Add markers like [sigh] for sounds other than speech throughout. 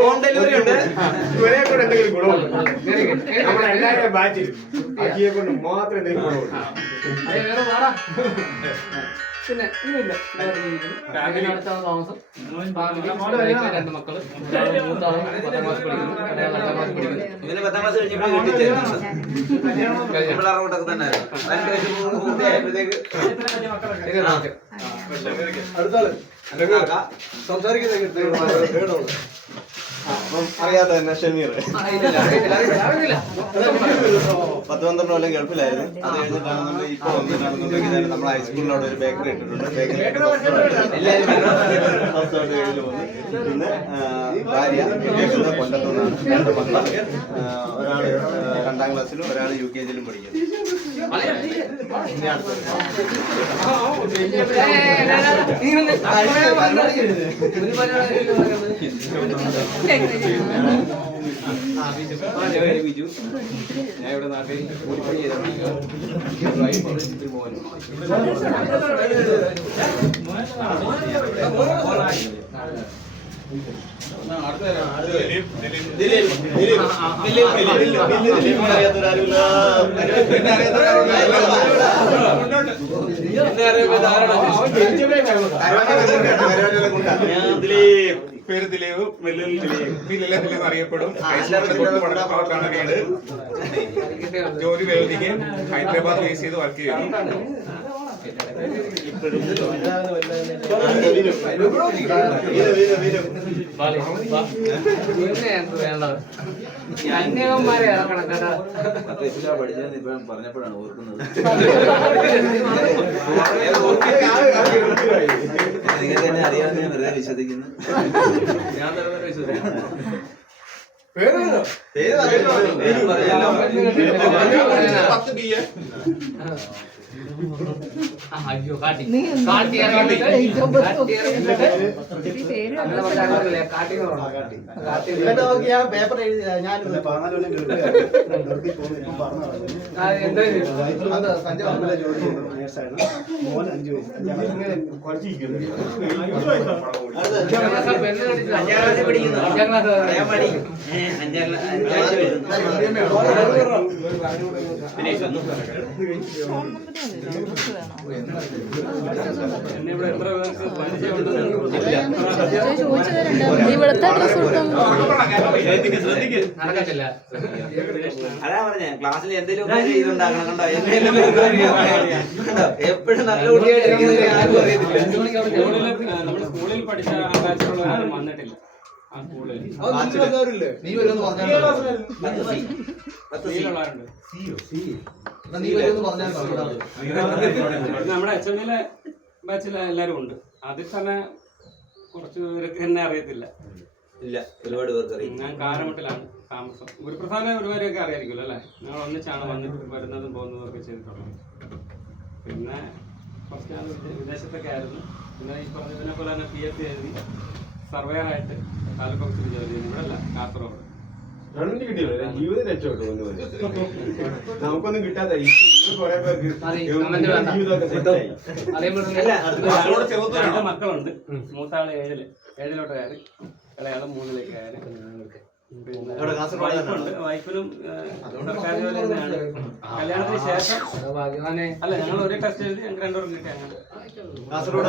Home delivery ഉണ്ട്. ഇവരെ കൊണ്ട് എന്തെങ്കിലും ഗുണമുണ്ട് നമ്മളെല്ലാവരും ബാച്ചിൽ അജിയെ കൊണ്ട് മാത്രം എന്തെങ്കിലും ഗുണമുണ്ട് പിന്നെ ഇല്ല അടുത്താണ് താമസം ഫാമിലി രണ്ട് മക്കൾ മൂത്താളും പത്താം ക്ലാസ് പഠിക്കുന്നു ഒരാൾ എട്ടാം ക്ലാസ് പഠിക്കുന്നു ഇവന് പത്താം ക്ലാസ് കഴിഞ്ഞപ്പോൾ കിട്ടിച്ചേരുന്നുണ്ട് അറിയാതെ തന്നെ ഷമീർ. പത്ത് പന്ത്രണ്ട് കൊല്ലം ഗൾഫിലായിരുന്നു. അത് കഴിഞ്ഞിട്ടാണ് നമ്മൾ ഇപ്പൊ വന്നിട്ടാണെന്നുണ്ടെങ്കിൽ ഹൈസ്കൂളിൽ അവിടെ ഒരു ബേക്കറി ഇട്ടിട്ടുണ്ട്. ബേക്കറി കഴിഞ്ഞ് പോകുന്നു പിന്നെ ഭാര്യ കേൾക്കുന്ന കൊല്ലത്തുനിന്നാണ്. രണ്ട് മക്കൾ ഒരാൾ ഒരാൾ രണ്ടാം ക്ലാസ്സിലും ഒരാൾ യു കെ ജിയിലും പഠിക്കുന്നു. ബിജു ഞാൻ ഇവിടെ നാട്ടിൽ കൂലിപ്പണി ചെയ്തോണ്ടിരിക്കുക വൈഫ് ഒരു പേര് ദിലീപ് വെല്ലുവിളി ദിലീപ് ദിലീപ് അറിയപ്പെടും ജോലി വേദിക്ക് ഹൈദരാബാദ് ബേസ് ചെയ്ത് വർക്ക് ചെയ്യുന്നു. അന്യകന്മാരെ ഇറക്കണം കേട്ടോ വയസ്സിലാ പഠിച്ചതെന്ന് ഇപ്പം പറഞ്ഞപ്പോഴാണ് ഓർക്കുന്നത് നിങ്ങൾ തന്നെ അറിയാവുന്ന ഞാൻ വെറുതെ വിശ്വസിക്കുന്നു ഞാൻ തന്നെ വിശ്വസിക്കുന്നു പേര് പറയാലോ. പത്ത് ബി എ. പേപ്പർ എഴുതി ഞാൻ മോൻ അഞ്ചു വയസ്സ്. ക്ലാസ് പഠിക്കുന്നു. അഞ്ചാം ക്ലാസ് അഞ്ചാം ക്ലാ- അഞ്ചാഴ്ച വരുന്നു. ദിനേശ് വന്നു. ഇവിടുത്തെ ഡ്രസ് കൊടുക്കാൻ അതാ പറഞ്ഞേ ക്ലാസ്സിൽ എന്തെങ്കിലും ഒക്കെ ചെയ്തുണ്ടാക്കണം കണ്ടോ? എന്തെങ്കിലും പരിപാടി കണ്ടോ? എപ്പോഴും നല്ല കുട്ടിയായിട്ട് സ്കൂളിൽ പഠിച്ച ആ ബാച്ചിലുള്ള വന്നിട്ടില്ല ആ സ്കൂളിൽ നീ വരുമെന്ന് നമ്മുടെ എച്ച് എമ്മിലെ ബാച്ചിൽ എല്ലാരും ഉണ്ട്. അതിൽ തന്നെ കുറച്ച് പേർക്ക് എന്നെ അറിയത്തില്ല. ഇല്ല ഒരുപാട് പേർക്ക് അറിയാം ഞാൻ കാരമട്ടിലാണ് താമസം. ഗുരുപ്രസാദ് ഒരുപാടൊക്കെ അറിയായിരിക്കുമല്ലോ അല്ലേ? ഞങ്ങൾ ഒന്നിച്ചാണ് വന്നിട്ട് വരുന്നതും പോകുന്നതും ഒക്കെ ചെയ്തിട്ടുള്ളത് പിന്നെ കുറച്ച് നാൾ വിദേശത്തൊക്കെ ആയിരുന്നു. പിന്നെ ഈ പറഞ്ഞതിനെ പോലെ തന്നെ പി എസ് സി എഴുതി സർവേയറായിട്ട് താലൂക്ക് ഓഫീസിൽ ജോലി ചെയ്യുന്നു. ഇവിടെ അല്ല കാസർഗോഡ്. ഗവൺമെന്റ് കിട്ടിയില്ല. ജീവിതം രക്ഷപ്പെട്ടു. നമുക്കൊന്നും കിട്ടാത്ത കുറെ പേർക്ക്. ജീവിതമൊക്കെ മക്കളുണ്ട്. മൂത്താൾ ഏഴിൽ. ഏഴിലോട്ട് കയറി ഇളയാൾ മൂന്നിലേക്ക് കയറി പിന്നെ വൈഫിനും സർക്കാർ ജോലി തന്നെയാണ്. കല്യാണത്തിന് ശേഷം അല്ല ഞങ്ങൾ ഒരേ ടെസ്റ്റ് എഴുതി ഞങ്ങൾക്ക് രണ്ടുപേരും കിട്ടി അങ്ങനെ കാസർഗോഡ്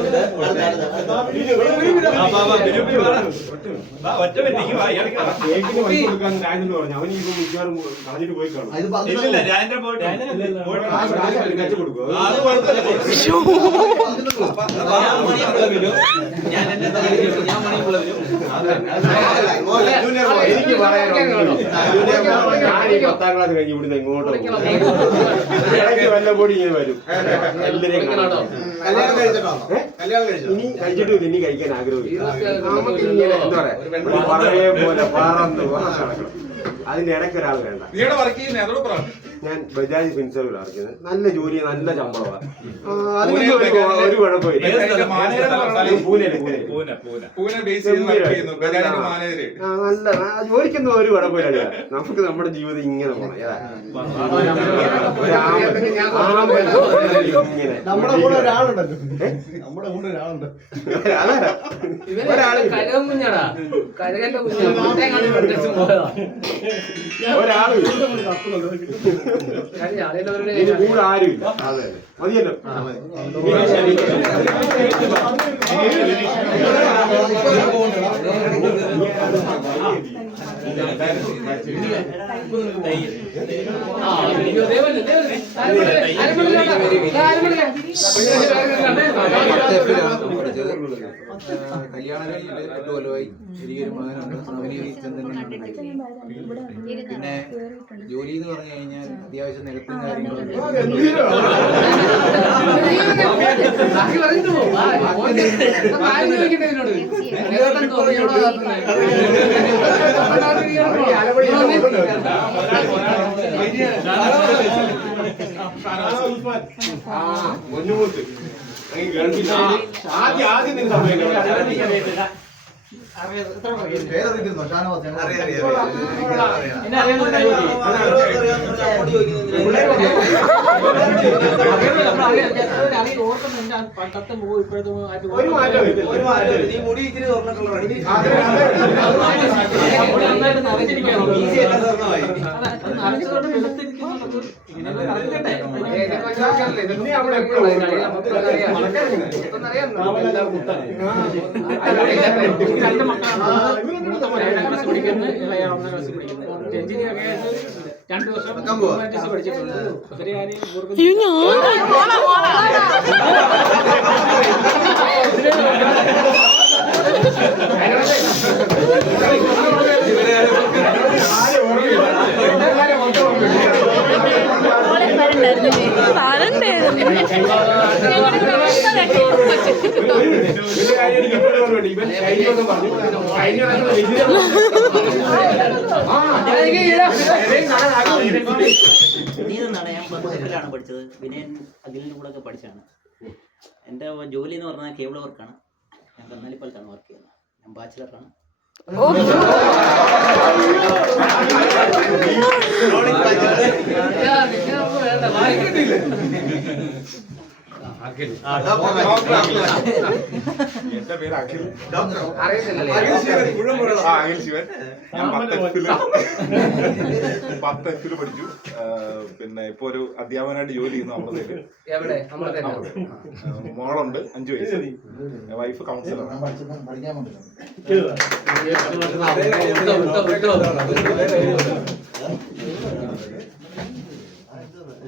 ആ, ആ, ഓ, അവിടെ നില്ല്. ഗർഭണമല്ലേ, അവിടെ നില്ല്. ഇല്ലില്ല രാജേന്ദ്രൻ പോയിട്ട് ഞാൻ മണിയമ്പളവിലും ഞാൻ എന്നെ ഞാൻ മണിയമ്പളവിലും എനിക്ക് പറയാനുള്ളത് ഞാൻ ഈ പത്താം ക്ലാസ് കഴിഞ്ഞ് ഇവിടുന്ന് എങ്ങോട്ടോ ഇടയ്ക്ക് വല്ല കൂടി ഇങ്ങനെ വരും എല്ലാവരെയും ഇനി കഴിച്ചിട്ട് ഇനി കഴിക്കാൻ ആഗ്രഹമില്ല നമുക്ക് ഇങ്ങനെ എന്താ പറയാ പഴയ പോലെ പറന്ന് പറന്ന് നടക്കണം അതിന്റെ ഇടയ്ക്ക് ഒരാൾ വേണ്ട ഞാൻ ബജാജ് ഫിൻസർവിൽ ഇറക്കുന്നത് നല്ല ജോലി നല്ല ശമ്പളമാണ് അതിനൊന്നും ഒരു ഒരു കുഴപ്പമില്ല മാനേജര് ആ, നല്ല ആ, ജോലിക്കൊന്നും ഒരു കുഴപ്പമില്ല നമുക്ക് നമ്മുടെ ജീവിതം ഇങ്ങനെ പോണം ഏതാ? ഒരു ഇങ്ങനെ. നമ്മുടെ കൂടെ ഒരാളുണ്ടല്ലോ നമ്മുടെ കൂടെ ഒരാളുണ്ട്. ഒരാൾ. കഴുകൻ കുഞ്ഞാടാ. കഴുകന്റെ ഒരാളും കൂടെ മതിയല്ലോ. ആരും ആരും കല്യാണം പിന്നെ ജോലി എന്ന് പറഞ്ഞു കഴിഞ്ഞാൽ അത്യാവശ്യം നിരത്തും കാര്യങ്ങളും അങ്ങ് ആദ്യം ആദ്യം നിന്ന് സമയം ഒരു മാറ്റമില്ല നീ മുടി തുറന്ന കളറാണ് എപ്പോഴും രണ്ട് വർഷം പഠിച്ചിട്ടുണ്ട് ഇവരെ ആരെയും പൂർവ- ഒരു കാര്യം എനിക്ക് ഇപ്പോഴും ഓർമ്മയുണ്ട്. ഇവൻ കഴിഞ്ഞൊക്കെ പറഞ്ഞു കഴിഞ്ഞ പ്രാവശ്യം വലിയ നീതെന്നാണ് ഞാൻ പഠിച്ചത് വിനയൻ അഖിലിന്റെ കൂടെ ഒക്കെ പഠിച്ചാണ് എന്റെ ജോലി എന്ന് പറഞ്ഞാൽ കേബിൾ വർക്കാണ് ഞാൻ കന്നാലിപ്പാലത്താണ് വർക്ക് ചെയ്യുന്നത് ഞാൻ ബാച്ചിലറാണ് എന്റെ പേര് അഖിൽ. ആ, അഖിൽ ശിവൻ. ഞാൻ പത്ത് എഫിൽ പത്ത് എഫിൽ പഠിച്ചു. പിന്നെ ഇപ്പൊ ഒരു അധ്യാപകനായിട്ട് ജോലി ചെയ്യുന്നു അമൃതയിൽ മോളുണ്ട് അഞ്ചു വയസ്സ്. വൈഫ് കൗൺസിലറാണ്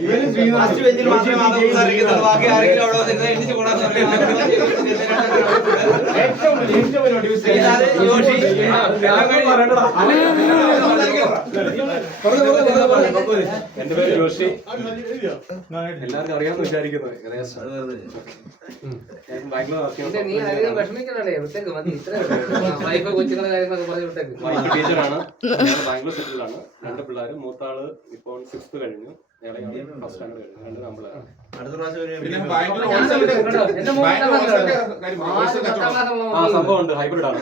ഫസ്റ്റ് ബെഞ്ചിൽ മാത്രമേ മാധവ സംസാരിക്കുന്നുള്ളൂ ബാക്കി ആരെങ്കിലും അവിടെ വന്നിരുന്ന് എണ്ണിച്ച് കൂടാൻ. എന്റെ പേര് ജോഷി എല്ലാവർക്കും അറിയാമെന്ന് വിചാരിക്കുന്നു ഏകദേശം ഞാൻ ബാംഗ്ലൂർ നീ അധികം വിഷമിക്കണല്ലേ വിട്ടേക്ക് മതി ഇത്ര വൈഫ് കൊച്ചുങ്ങളെ കാര്യങ്ങളൊക്കെ പറഞ്ഞ് വൈഫ് ടീച്ചറാണ് ബാംഗ്ലൂർ സെറ്റിലാണ് രണ്ട് പിള്ളേർ മൂത്താൾ ഇപ്പോൾ സിക്സ്ത് കഴിഞ്ഞു ഇളയാൾ ഫസ്റ്റ് സ്റ്റാൻഡേർഡ് കഴിഞ്ഞു രണ്ട് നമ്മളാണ് അടുത്ത പ്രാവശ്യം ഒരു പിന്നെ video ബാംഗ്ലൂർ ഞാൻ ഹോൾസെയിൽ കേട്ടോ, എന്റെ മോൻ ബാംഗ്ലൂർ പത്താം ഹോൾസെയിൽ ക്ലാസ്സിലാണ്. ആ, ഹോൾസെയിൽ പത്താം കച്ചവടം ക്ലാസ്സിലുള്ള ആ മോൻ. സംഭവം ഉണ്ട് ഹൈബ്രിഡ് ആണ്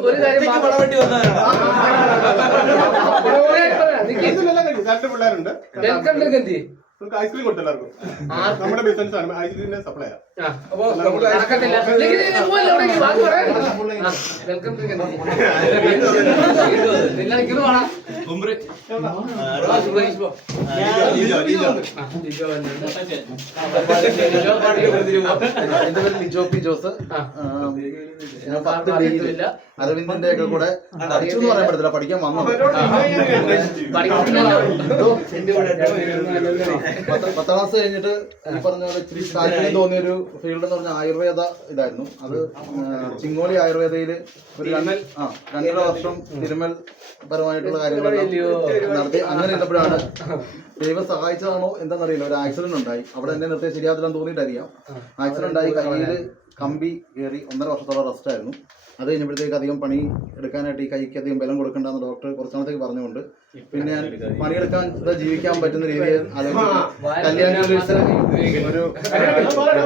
ഒരു കാര്യം രണ്ട് പിള്ളേരുണ്ട് നമുക്ക് ഐസ്ക്രീം കൊടുത്തു എല്ലാവർക്കും? നമ്മുടെ ബിസിനസ് ആണ്. ഐസ്ക്രീമിന്റെ സപ്ലൈ ആ, എന്റെ പേര് ലിജോ പി ജോസ്. ഞാൻ പത്ത്. അരവിന്ദിന്റെ ഒക്കെ കൂടെ പഠിച്ചു എന്ന് പറയാൻ പറ്റത്തില്ല. പഠിക്കാൻ വന്നു. പത്ത് പത്താം ക്ലാസ് കഴിഞ്ഞിട്ട് ഈ പറഞ്ഞ പോലെ ഇച്ചിരി താല്പര്യം തോന്നിയ ഒരു ഫീൽഡ് എന്ന് പറഞ്ഞാൽ ആയുർവേദ ഇതായിരുന്നു. അത് ചിങ്ങോലി ആയുർവേദയിൽ ഒരു രണ്ടൽ ആ രണ്ടര വർഷം തിരുമൽ പരമായിട്ടുള്ള കാര്യങ്ങളെല്ലാം നടത്തി. അങ്ങനെ ഇരുന്നപ്പോഴാണ് ദൈവം സഹായിച്ചതാണോ എന്താണെന്നറിയില്ല. ഒരു ആക്സിഡന്റ് ഉണ്ടായി. അവിടെ എന്നെ നിർത്തിയ ശരിയാത്തില്ലെന്ന് തോന്നിയിട്ടായിരിക്കാം ആക്സിഡന്റ് ഉണ്ടായി കയ്യിൽ കമ്പി കയറി ഒന്നര വർഷത്തോളം റെസ്റ്റ് ആയിരുന്നു അത് കഴിഞ്ഞപ്പോഴത്തേക്ക് അധികം പണി എടുക്കാനായിട്ട് ഈ കൈക്ക് അധികം ബലം കൊടുക്കണ്ടെന്ന് ഡോക്ടർ കുറച്ച് നാളത്തേക്ക് പറഞ്ഞുകൊണ്ട് പിന്നെ ഞാൻ പണിയെടുക്കാൻ ജീവിക്കാൻ പറ്റുന്ന രീതിയിൽ കല്യാണ ഒരു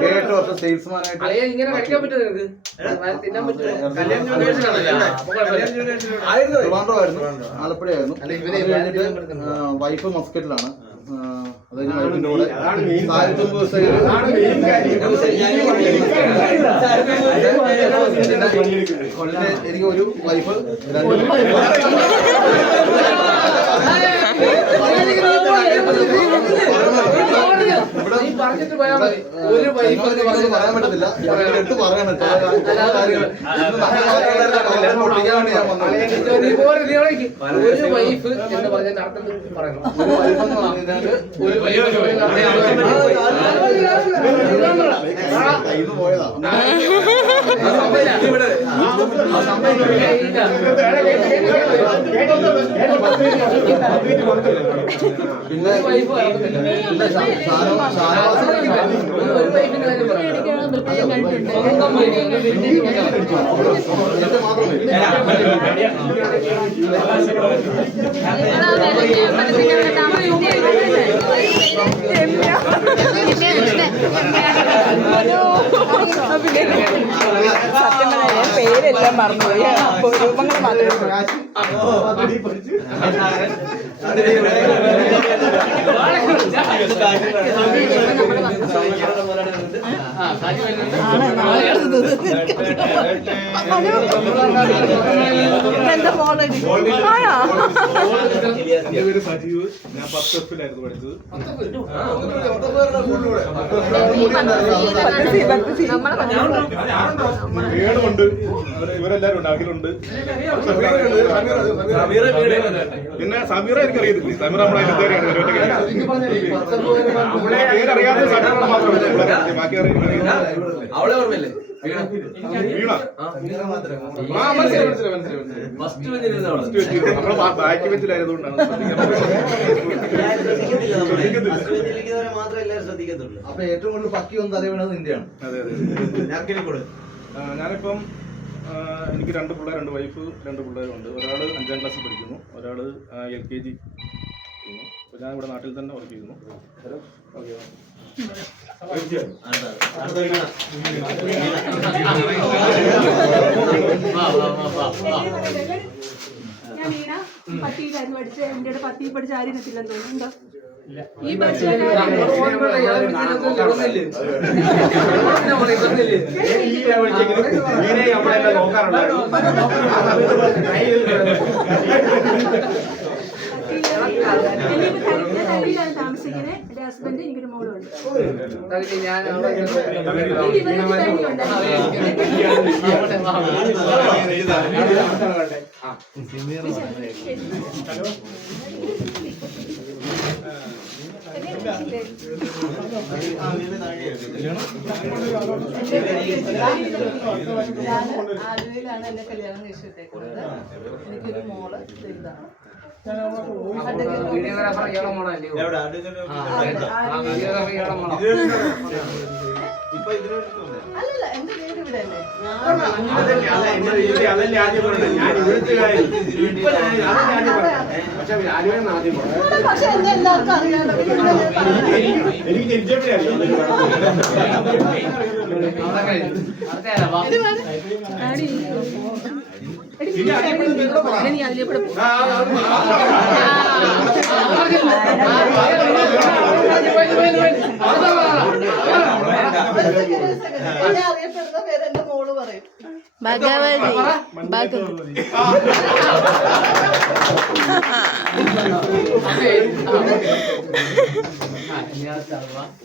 ഏഴെട്ട് വർഷം സെയിൽസ്മാൻ ആയിട്ട് അളിയാ, ഇങ്ങനെ കഴിക്കാൻ പറ്റുമോ തിന്നാൻ പറ്റുമോ? കല്യാൺ ജ്വല്ലേഴ്സിലാണല്ലേ? ആ, അപ്പൊ കുഴപ്പമില്ല. ട്രിവാൻഡ്രമായിരുന്നു ആലപ്പുഴയായിരുന്നു വൈഫ് മസ്കറ്റിലാണ് എനിക്ക് ഒരു വൈഫ് രണ്ട് പറഞ്ഞിട്ട് പോയാ മതി. ഒരു വൈഫ് എന്ന് പറഞ്ഞാൽ പറഞ്ഞ് പറയാൻ പറ്റത്തില്ല ഇവിടെ എടുത്ത് പറയണം. ഒരു വൈഫ് എന്ന് പറഞ്ഞ പറയണം ഒരു വൈഫ് എന്ന് പറഞ്ഞാൽ ഒരു വൈഫ് പോയതാ പിന്നെ പിന്നെ സത്യം പറഞ്ഞാൽ പേരെല്ലാം മറന്നുപോയി. രൂപങ്ങൾ മാത്രമേ [laughs] എന്റെ പേര് സജീവ് ഞാൻ പത്ത് എഫിലായിരുന്നു പഠിച്ചത് വീടുണ്ട് ഇവരെല്ലാരും ഉണ്ട്. അഖിലുണ്ട് പിന്നെ സമീറ. എനിക്ക് അറിയത്തില്ല സമീറ നമ്മളെ പേരറിയാത്ത സമീറ മാത്രമേ ബാക്കി അറിയില്ല അവളെ ഓർമ്മയില്ലേ? ബാക്കി വെച്ചിലായതുകൊണ്ടാണ് അപ്പൊ ഏറ്റവും കൂടുതൽ പക്കി ഒന്ന് അറിയണത് നിന്റെയാണ്. അതെ അതെ. ആ, ഞാനിപ്പം എനിക്ക് രണ്ട് പിള്ളേർ രണ്ട് വൈഫ് രണ്ട് പിള്ളേരുണ്ട്. ഒരാൾ അഞ്ചാം ക്ലാസ്സിൽ പഠിക്കുന്നു ഒരാൾ എൽ കെ ജി അപ്പോൾ ഞാൻ ഇവിടെ നാട്ടിൽ തന്നെ വർക്ക് ചെയ്യുന്നു. ഓക്കെ ഞാൻ വീണ പത്തിയിലായിരുന്നു പഠിച്ചത്. എന്റെ പത്തിയിൽ പഠിച്ച ആരും എത്തില്ലെന്ന് തോന്നുന്നുണ്ടോ? ഈ തലയിലാണ് താമസിക്കുന്നത് എന്റെ ഹസ്ബൻഡ് എനിക്ക് ആലുവയിലാണ് എന്നെ കല്യാണം കഴിച്ചിട്ടേക്കുന്നത് എനിക്കൊരു മോൾ ഇതാണ് വീഡിയോഗ്രാഫർ ഇയാളെ ആ വീഡിയോഗ്രാഫർ ഇയാളെ മോണോ ഇപ്പൊ ഇതിനു വേണ്ടി തോന്നുന്നു അല്ലല്ല എന്റെ വീട് ഇവിടെ അല്ലേ പക്ഷെ എന്നെ എല്ലാവർക്കും അറിയാലോ എനിക്ക് ജനിച്ചപ്പോഴേ അവിടെ കഴിഞ്ഞു അടുത്ത ആരാ? വാ. നീ അതിലെ കൂടെ പോ. അറിയപ്പെടുന്ന പേര് എന്റെ മോൾ പറയും ഭഗവതി ഭഗവതി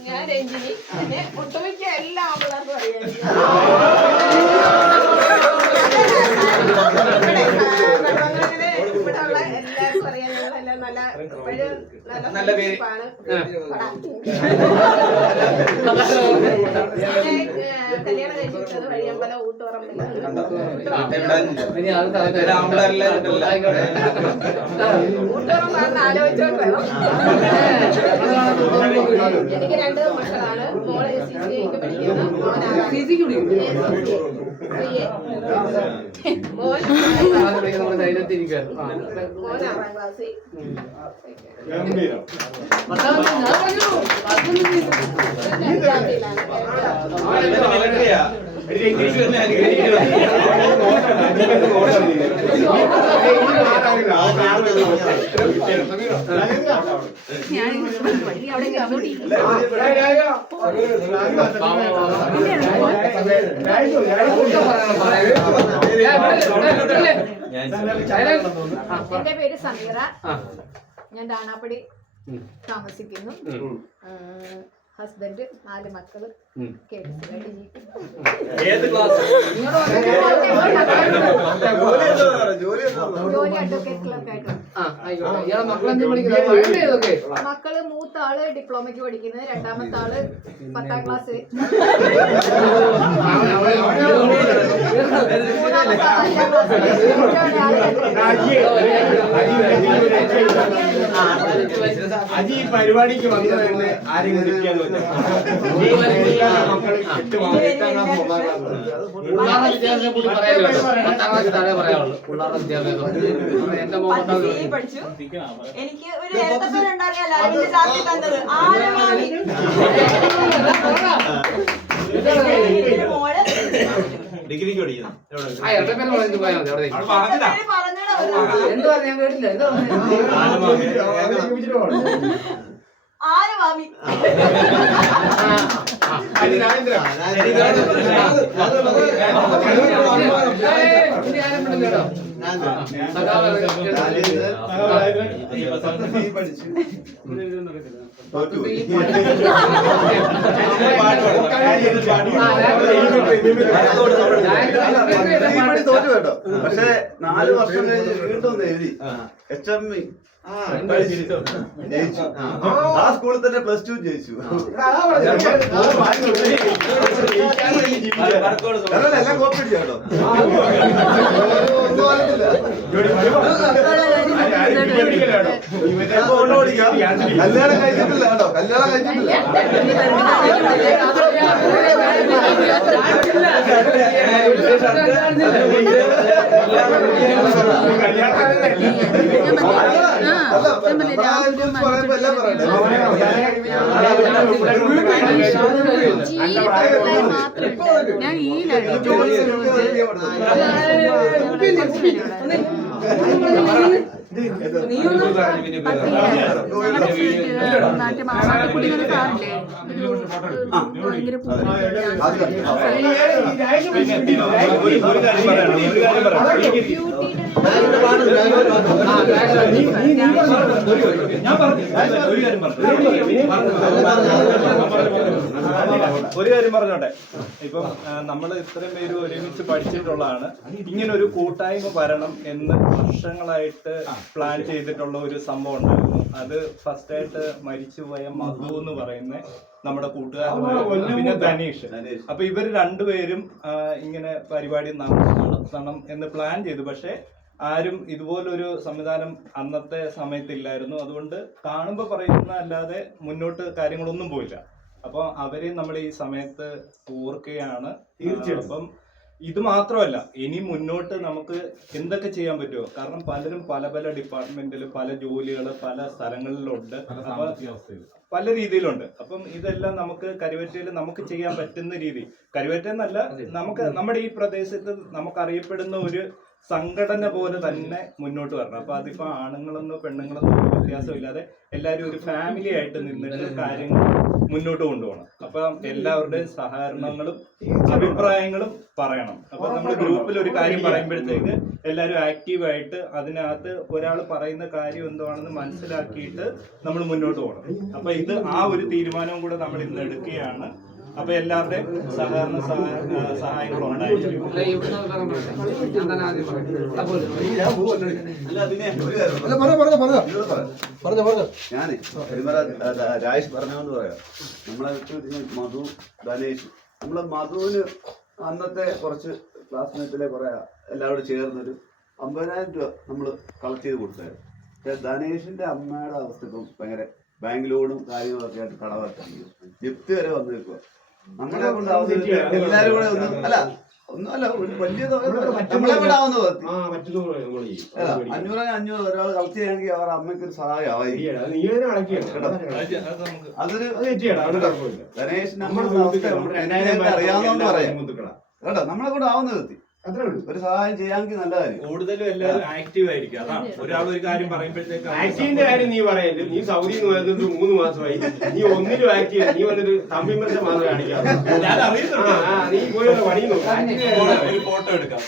ഞാൻ രഞ്ജിനി. പിന്നെ ഒട്ടുമിക്ക എല്ലാ ആമ്പിളർക്കും അറിയാം. നല്ല പേര്. കല്യാണം കഴിച്ചിട്ടത് വഴിയമ്പലം ഊട്ടുപറമ്പാണെന്ന് ആലോചിച്ചോണ്ട് വേണം എനിക്ക് രണ്ട് മക്കളാണ് മോൾ സി സി ഐക്ക് പഠിക്കുന്നു [laughs] മോൻ ആറാം സി സിക്ക് മോൻ മോൻ ആറാം ക്ലാസ്സിൽ ഞാൻ വഴി അവിടെ കിടന്നോടി എന്റെ പേര് സമീറ ഞാൻ ദാണാപ്പടി താമസിക്കുന്നു ഹസ്ബൻഡ് നാല് മക്കൾ മക്കൾ മൂത്ത ആൾ ഡിപ്ലോമയ്ക്ക് പഠിക്കുന്നത് രണ്ടാമത്തെ ആൾ പത്താം ക്ലാസ്. അജി ഈ പരിപാടിക്ക് ആരെങ്കിലും ഒമ്പതാം വിദ്യാഭ്യാസം കൂടി പറയാമല്ലോ പത്താം ക്ലാസ് താഴെ പറയാനുള്ളൂ. പിള്ളേരുടെ വിദ്യാഭ്യാസം. എന്റെ മോൻ പഠിച്ചു. എനിക്ക് ഒരു ഡിഗ്രിക്ക് പഠിക്കുന്നു. എന്ത് പറഞ്ഞു? ഞാൻ കേട്ടില്ല എന്താ ആരവാമി തോറ്റുപോയി. തോറ്റു കേട്ടോ പക്ഷെ നാല് വർഷം കഴിഞ്ഞ് വീണ്ടും എഴുതി എച്ച് എം ഇ ജയിച്ചു ആ സ്കൂളിൽ തന്നെ പ്ലസ് ടു ജയിച്ചു അല്ലല്ല, എല്ലാം കോപ്പി അടിച്ചു കേട്ടോ കല്യാണം കഴിച്ചിട്ടില്ല കേട്ടോ കല്യാണം പറയണ്ടേ? ഞാൻ ഈ ജോലി ഒരു കാര്യം പറയണം ഒരു കാര്യം ഞാൻ ഒരു കാര്യം പറഞ്ഞു ഒരു കാര്യം പറഞ്ഞോട്ടെ ഇപ്പം നമ്മൾ ഇത്രയും പേര് ഒരുമിച്ച് പഠിച്ചിട്ടുള്ളതാണ് ഇങ്ങനെ ഒരു കൂട്ടായ്മ വരണം എന്ന് വർഷങ്ങളായിട്ട് പ്ലാൻ ചെയ്തിട്ടുള്ള ഒരു സംഭവം ഉണ്ടായിരുന്നു. അത് ഫസ്റ്റ് ആയിട്ട് മരിച്ചു മരിച്ചുപോയ മധു എന്ന് പറയുന്ന നമ്മുടെ കൂട്ടുകാരൻ പിന്നെ ധനീഷ്. അപ്പൊ ഇവർ രണ്ടുപേരും ഇങ്ങനെ പരിപാടി നടത്തണം എന്ന് പ്ലാൻ ചെയ്തു. പക്ഷെ ആരും ഇതുപോലൊരു സംവിധാനം അന്നത്തെ സമയത്തില്ലായിരുന്നു. അതുകൊണ്ട് കാണുമ്പോൾ പറയുന്ന അല്ലാതെ മുന്നോട്ട് കാര്യങ്ങളൊന്നും പോയില്ല. അപ്പോൾ അവരെ നമ്മൾ ഈ സമയത്ത് ഓർക്കുകയാണ്. തീർച്ചയായും. ഇത് മാത്രമല്ല ഇനി മുന്നോട്ട് നമുക്ക് എന്തൊക്കെ ചെയ്യാൻ പറ്റുമോ കാരണം പലരും പല പല ഡിപ്പാർട്ട്മെന്റിൽ പല ജോലികൾ പല സ്ഥലങ്ങളിലുണ്ട്. പല രീതിയിലുണ്ട്. അപ്പം ഇതെല്ലാം നമുക്ക് കരുവറ്റയിൽ നമുക്ക് ചെയ്യാൻ പറ്റുന്ന രീതി. കരുവറ്റ എന്നല്ല നമുക്ക് നമ്മുടെ ഈ പ്രദേശത്ത് നമുക്ക് അറിയപ്പെടുന്ന ഒരു സംഘടന പോലെ തന്നെ മുന്നോട്ട് വരണം. അപ്പൊ അതിപ്പോ ആണുങ്ങളെന്നോ പെണ്ണുങ്ങളെന്നോ വ്യത്യാസമില്ലാതെ എല്ലാവരും ഒരു ഫാമിലി ആയിട്ട് നിന്നിട്ട് കാര്യങ്ങൾ മുന്നോട്ട് കൊണ്ടുപോകണം. അപ്പൊ എല്ലാവരുടെയും സഹകരണങ്ങളും അഭിപ്രായങ്ങളും പറയണം. അപ്പൊ നമ്മൾ ഗ്രൂപ്പിൽ ഒരു കാര്യം പറയുമ്പോഴത്തേക്ക് എല്ലാവരും ആക്റ്റീവായിട്ട് അതിനകത്ത് ഒരാൾ പറയുന്ന കാര്യം എന്താണെന്ന് മനസ്സിലാക്കിയിട്ട് നമ്മൾ മുന്നോട്ട് പോകണം. അപ്പൊ ഇത് ആ ഒരു തീരുമാനവും കൂടെ നമ്മൾ ഇന്ന് എടുക്കുകയാണ്. അപ്പൊ എല്ലാവരുടെയും സഹകരണ സഹായങ്ങളും ഉണ്ടായിരിക്കും ഞാനേ രാജേഷ് പറഞ്ഞോന്ന് പറയാം. നമ്മളെ മധു ധനേഷ് നമ്മളെ മധുവിന് അന്നത്തെ കുറച്ച് ക്ലാസ്മേറ്റിലെ കുറെ എല്ലാവരും ചേർന്നൊരു അമ്പതിനായിരം രൂപ നമ്മൾ കളക്ട് ചെയ്ത് കൊടുത്തായിരുന്നു. പക്ഷേ ധനേഷിന്റെ അമ്മയുടെ അവസ്ഥ ഇപ്പം ഭയങ്കര ബാങ്ക് ലോണും കാര്യങ്ങളൊക്കെ ആയിട്ട് കടമൊക്കെ ജപ്തി വരെ വന്നു നിൽക്കുക നമ്മളെ കൊണ്ടാവുന്ന എല്ലാവരും കൂടെ ഒന്ന് അല്ല ഒന്നും അല്ല ഒരു വലിയ. നമ്മളെ കൊണ്ടാവുന്ന അഞ്ഞൂറ് അഞ്ഞൂറ് ഒരാൾ കളക്ട് ചെയ്യണമെങ്കിൽ അവരുടെ അമ്മയ്ക്ക് ഒരു സഹായം അതൊരു അത് തെറ്റിയാണ് അത് കുഴപ്പമില്ല. ഗണേശ് നമ്മൾ നമ്മുടെ അവസ്ഥ നമ്മുടെ എന്നെ അറിയാവുന്ന പറയാം. കേട്ടോ? നമ്മളെ കൂടെ ആവുന്ന വ്യക്തി അത്രേ ഉള്ളൂ. ഒരു സഹായം ചെയ്യാമെങ്കിൽ നല്ല കാര്യം. കൂടുതലും എല്ലാവരും ആക്റ്റീവ് ആയിരിക്കും. അതാ ഒരാൾ ഒരു കാര്യം പറയുമ്പോഴത്തേക്ക് ആക്ടീവിന്റെ കാര്യം നീ പറയല്ലേ നീ സൗദിയിൽ നിന്ന് വരുന്നത് മൂന്ന് മാസമായി. നീ ഒന്നിലും ആക്റ്റീവ് നീ വന്നിട്ട് തമ്മിമരത്തെ മാത്രം കാണിക്കാം നീ പോയുള്ള പണി നോക്കാം. ഒരു ഫോട്ടോ എടുക്കാം.